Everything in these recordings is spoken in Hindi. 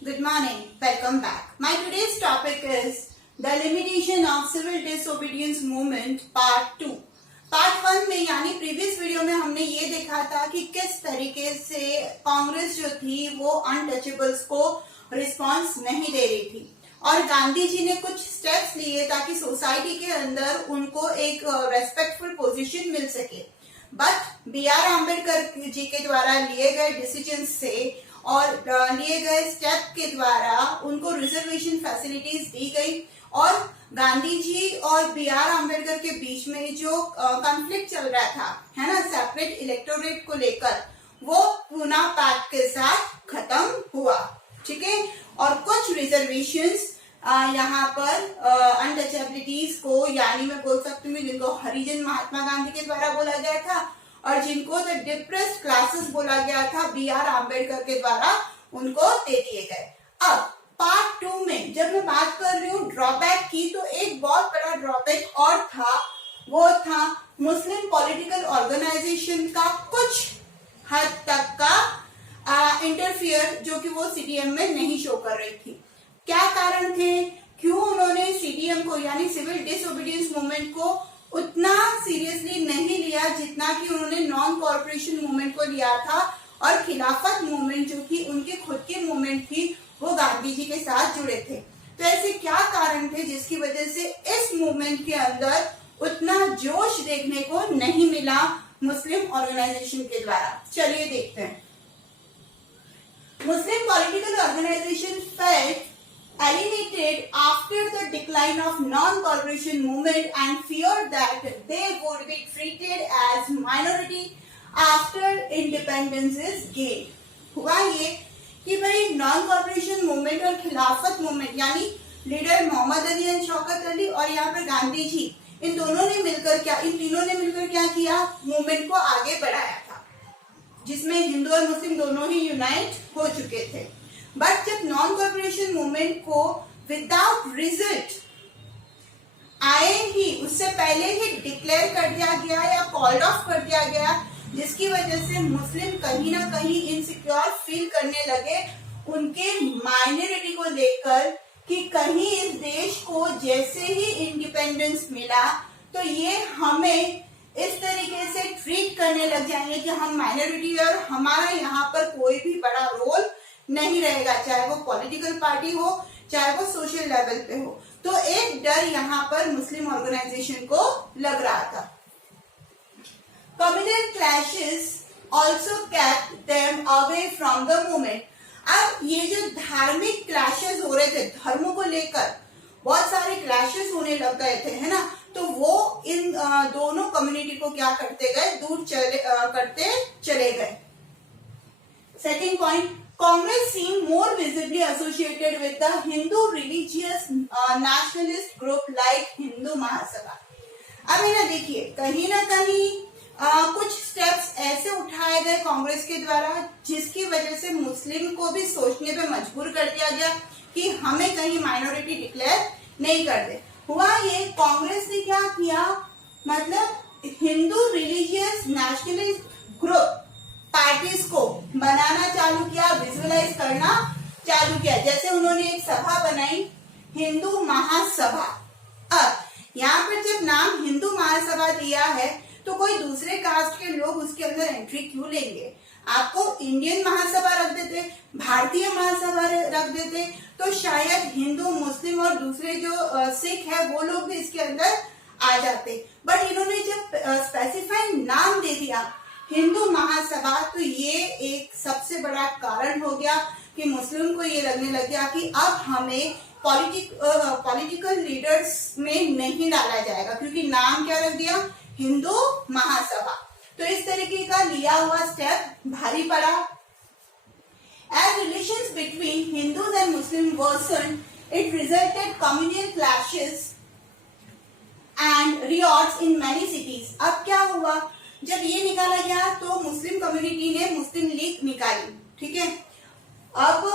Good morning. Welcome back. My today's topic is the limitation of civil disobedience movement part 2. Part 1 में यानी प्रीवियस वीडियो में हमने ये देखा था कि किस तरीके से कांग्रेस जो थी वो अनटचेबल्स को रिस्पांस नहीं दे रही थी और गांधी जी ने कुछ स्टेप्स लिए ताकि सोसाइटी के अंदर उनको एक रेस्पेक्टफुल पोजीशन मिल सके। But B are Ambedkar ji के द्वारा लिए गए डिसीजन से और लिए गए स्टेप के द्वारा उनको रिजर्वेशन फैसिलिटीज दी गई और गांधी जी और बी आर अम्बेडकर के बीच में जो कॉन्फ्लिक्ट चल रहा था है ना सेपरेट इलेक्टोरेट को लेकर, वो पूना पैक्ट के साथ खत्म हुआ। ठीक है, और कुछ रिजर्वेशंस यहाँ पर अनटचेबिलिटीज को यानी मैं बोल सकती हूँ जिनको हरिजन महात्मा गांधी के द्वारा बोला गया था और जिनको द डिप्रेस्ड क्लासेस बोला गया था बी आर अम्बेडकर के द्वारा, उनको दे दिए गए। अब पार्ट 2 में जब मैं बात कर रही हूँ ड्रॉबैक की, तो एक बहुत बड़ा ड्रॉबैक और था, वो था मुस्लिम पॉलिटिकल ऑर्गेनाइजेशन का कुछ हद तक का इंटरफियर जो कि वो सीडीएम में नहीं शो कर रही थी। क्या कारण थे, क्यों उन्होंने सीडीएम को यानी सिविल डिसओबीडियंस मूवमेंट को उतना सीरियसली नहीं लिया जितना कि उन्होंने नॉन कॉर्पोरेशन मूवमेंट को लिया था और खिलाफत मूवमेंट जो कि उनके खुद की मूवमेंट थी वो गांधी जी के साथ जुड़े थे। तो ऐसे क्या कारण थे जिसकी वजह से इस मूवमेंट के अंदर उतना जोश देखने को नहीं मिला मुस्लिम ऑर्गेनाइजेशन के द्वारा? चलिए देखते हैं। Muslim political organisation felt alienated after the decline of non-corporation movement and feared that they would be treated as minority after independence is gained। हुआ ये कि भाई नॉन कॉर्पोरेशन मूवमेंट और खिलाफत मूवमेंट यानी लीडर मोहम्मद अली एंड शौकत अली और यहाँ पर गांधी जी, इन तीनों ने मिलकर क्या किया, मूवमेंट को आगे बढ़ाया था जिसमें हिंदू और मुस्लिम दोनों ही यूनाइट हो चुके थे। बट जब नॉन कॉर्पोरेशन मूवमेंट को विदाउट रिजल्ट आए ही उससे पहले ही डिक्लेयर कर दिया गया या कॉल्ड ऑफ कर दिया गया, जिसकी वजह से मुस्लिम कहीं ना कहीं इनसिक्योर फील करने लगे उनके माइनॉरिटी को लेकर कि कहीं इस देश को जैसे ही इंडिपेंडेंस मिला तो ये हमें इस तरीके से ट्रीट करने लग जाएंगे कि हम माइनॉरिटी और हमारा यहाँ पर कोई भी बड़ा रोल नहीं रहेगा, चाहे वो पॉलिटिकल पार्टी हो चाहे वो सोशल लेवल पे हो। तो एक डर यहाँ पर मुस्लिम ऑर्गेनाइजेशन को लग रहा था। Communal clashes also kept them away from the movement. अब ये जो धार्मिक क्लैशेस हो रहे थे धर्मों को लेकर, बहुत सारे क्लैशेस होने लग गए थे, है ना, तो वो इन दोनों कम्युनिटी को क्या करते गए, दूर करते चले गए। Second point, Congress seemed more visibly associated with the Hindu religious nationalist group like Hindu Mahasabha। अब है ना, देखिए कहीं ना कहीं कुछ स्टेप्स ऐसे उठाए गए कांग्रेस के द्वारा जिसकी वजह से मुस्लिम को भी सोचने पे मजबूर कर दिया गया कि हमें कहीं माइनॉरिटी डिक्लेयर नहीं कर दे। हुआ ये, कांग्रेस ने क्या किया, मतलब Hindu religious nationalist group parties को बनाना चालू किया, विजुअलाइज करना चालू किया। जैसे उन्होंने एक सभा बनाई, हिंदू महासभा। अब यहाँ पर जब नाम हिंदू महासभा दिया है तो कोई दूसरे कास्ट के लोग उसके अंदर एंट्री क्यों लेंगे? आपको इंडियन महासभा रख देते, भारतीय महासभा रख देते तो शायद हिंदू, मुस्लिम और दूसरे जो सिख है वो लोग भी इसके अंदर आ जाते। बट इन्होंने जब स्पेसिफाई नाम दे दिया हिंदू महासभा, तो ये एक सबसे बड़ा कारण हो गया कि मुस्लिम को ये लगने लग गया कि अब हमें पॉलिटिकल लीडर्स में नहीं डाला जाएगा क्योंकि नाम क्या रख दिया, हिंदू महासभा। तो इस तरीके का लिया हुआ स्टेप भारी पड़ा। As relations between Hindus and Muslim worsen, it resulted communal clashes and riots in many cities. अब क्या हुआ, जब ये निकाला गया तो मुस्लिम कम्युनिटी ने मुस्लिम लीग निकाली, ठीक है। अब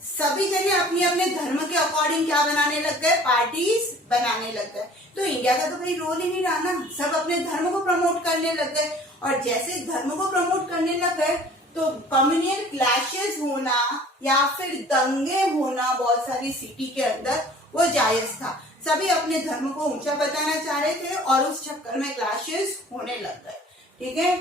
सभी जने अपने अपने धर्म के अकॉर्डिंग क्या बनाने लग गए, पार्टीज बनाने लग गए। तो इंडिया का तो भाई रोल ही नहीं रहा ना, सब अपने धर्म को प्रमोट करने लग गए और जैसे धर्म को प्रमोट करने लग गए तो कम्युनल क्लैशेस होना या फिर दंगे होना बहुत सारी सिटी के अंदर वो जायज था। सभी अपने धर्म को ऊंचा बताना चाह रहे थे और उस चक्कर में क्लैशेस होने लग गए। ठीक है।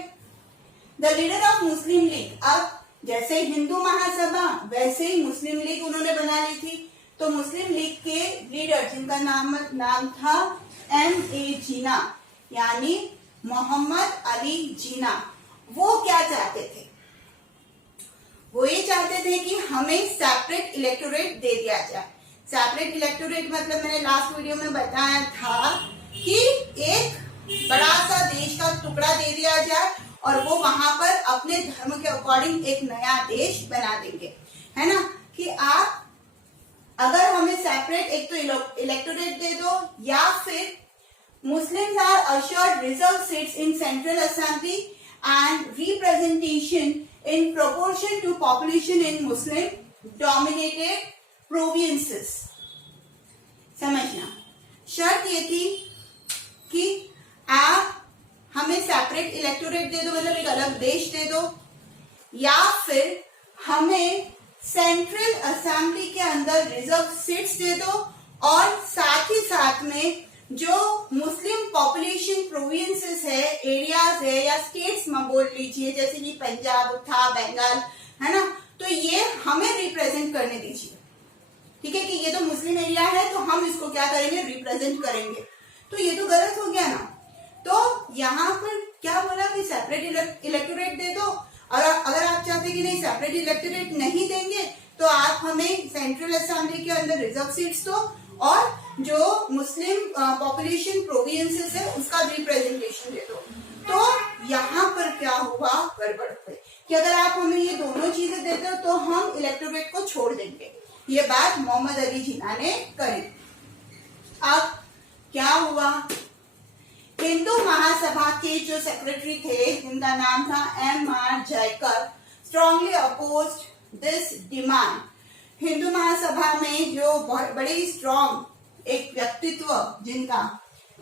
The leader of Muslim league, अब जैसे हिंदू महासभा वैसे ही मुस्लिम लीग उन्होंने बना ली थी। तो मुस्लिम लीग के लीडर जिनका नाम था M.A. जिन्ना यानी मोहम्मद अली जिन्ना, वो क्या चाहते थे? वो ये चाहते थे कि हमें सेपरेट इलेक्टोरेट दे दिया जाए। सेपरेट इलेक्टोरेट मतलब मैंने लास्ट वीडियो में बताया था कि एक बड़ा सा देश का टुकड़ा दे दिया जाए और वो वहां पर अपने धर्म के अकॉर्डिंग एक नया देश बना देंगे, है ना। कि आप अगर हमें सेपरेट एक तो इलेक्टोरेट दे दो या फिर Muslims are assured reserved seats in Central Assembly and representation in proportion to population in Muslim-dominated provinces. समझना, शर्त ये थी कि आप हमें सेपरेट इलेक्टोरेट दे दो, मतलब एक अलग देश दे दो, या फिर हमें सेंट्रल असेंबली के अंदर रिजर्व सीट्स दे दो और साथ ही साथ में जो मुस्लिम पॉपुलेशन प्रोविंसेस है, एरियाज है या स्टेट्स में बोल लीजिए, जैसे कि पंजाब था, बंगाल, है ना, तो ये हमें रिप्रेजेंट करने दीजिए। ठीक है कि ये तो मुस्लिम एरिया है तो हम इसको क्या करेंगे, रिप्रेजेंट करेंगे। तो ये तो गलत हो गया ना। तो यहाँ पर क्या बोला कि सेपरेट इलेक्टोरेट दे दो, और अगर आप चाहते कि नहीं सेपरेट इलेक्टोरेट नहीं देंगे तो आप हमें सेंट्रल असेंबली के अंदर रिजर्व सीट्स दो और जो मुस्लिम पॉपुलेशन प्रोविंसेस है उसका रिप्रेजेंटेशन दे दो। तो यहाँ पर क्या हुआ, गड़बड़ हुई कि अगर आप हमें ये दोनों चीजें देते हो तो हम इलेक्टोरेट को छोड़ देंगे। ये बात मोहम्मद अली जिन्ना ने करी। अब क्या हुआ, हिंदू महासभा के जो सेक्रेटरी थे जिनका नाम था M.R. Jayakar strongly opposed this demand. Hindu Mahasabha में जो बहुत बड़े स्ट्रॉन्ग एक व्यक्तित्व जिनका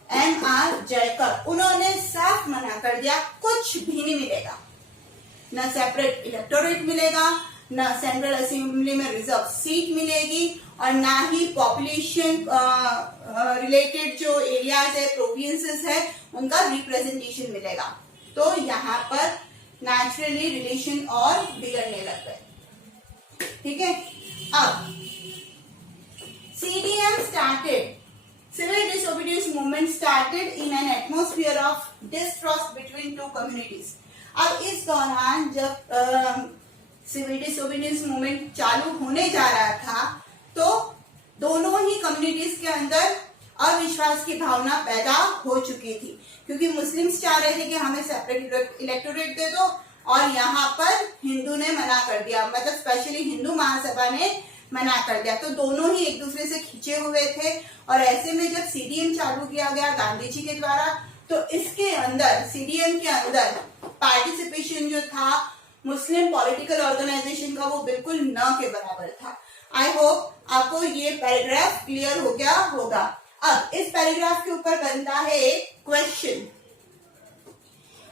M.R. जयकर, उन्होंने साफ मना कर दिया, कुछ भी नहीं मिलेगा, न सेपरेट इलेक्टोरेट मिलेगा, न सेंट्रल असेंबली में रिजर्व सीट मिलेगी और ना ही पॉपुलेशन रिलेटेड जो एरियाज है, प्रोविंसेस है, उनका रिप्रेजेंटेशन मिलेगा। तो यहाँ पर नेचुरली रिलेशन और बिगड़ने लग गए। ठीक है। अब CDM started, civil disobedience movement started in an atmosphere of distrust between two communities. अब इस दौरान जब सिविल डिसोबीडियंस मूवमेंट चालू होने जा रहा था तो दोनों ही कम्युनिटीज के अंदर अविश्वास की भावना पैदा हो चुकी थी, क्योंकि मुस्लिम्स चाह रहे थे कि हमें सेपरेट इलेक्टोरेट दे दो और यहाँ पर हिंदू ने मना कर दिया, मतलब स्पेशली हिंदू महासभा ने मना कर दिया। तो दोनों ही एक दूसरे से खींचे हुए थे और ऐसे में जब CDM चालू किया गया गांधी जी के द्वारा तो इसके अंदर CDM के अंदर पार्टिसिपेशन जो था मुस्लिम पॉलिटिकल ऑर्गेनाइजेशन का वो बिल्कुल न के बराबर था। आई होप आपको ये पैराग्राफ क्लियर हो गया होगा। अब इस पैराग्राफ के ऊपर बनता है एक question.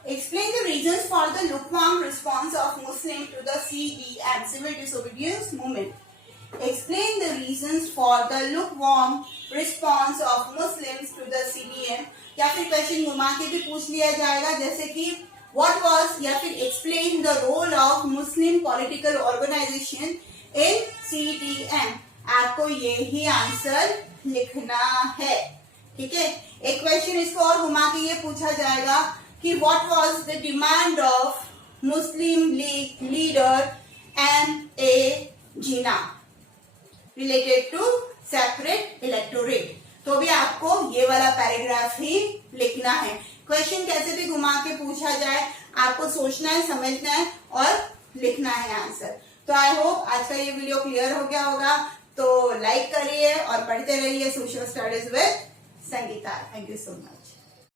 Explain the reasons for the lukewarm response of Muslims to the CDM, civil disobedience movement. Explain the reasons for the lukewarm response of Muslims to the CDM. या फिर क्वेश्चन घुमा के भी पूछ लिया जाएगा, जैसे कि what was या फिर explain the role of Muslim political organization in CDM. आपको यही आंसर लिखना है। ठीक है। एक क्वेश्चन इसको और घुमा के ये पूछा जाएगा कि what was the demand of Muslim League leader M.A. Jinnah related to separate electorate। तो भी आपको ये वाला पैराग्राफ ही लिखना है। क्वेश्चन कैसे भी घुमा के पूछा जाए आपको सोचना है, समझना है और लिखना है आंसर। तो आई होप आज का ये वीडियो क्लियर हो गया होगा। तो लाइक करिए और पढ़ते रहिए social studies with Sangeeta. Thank you so much.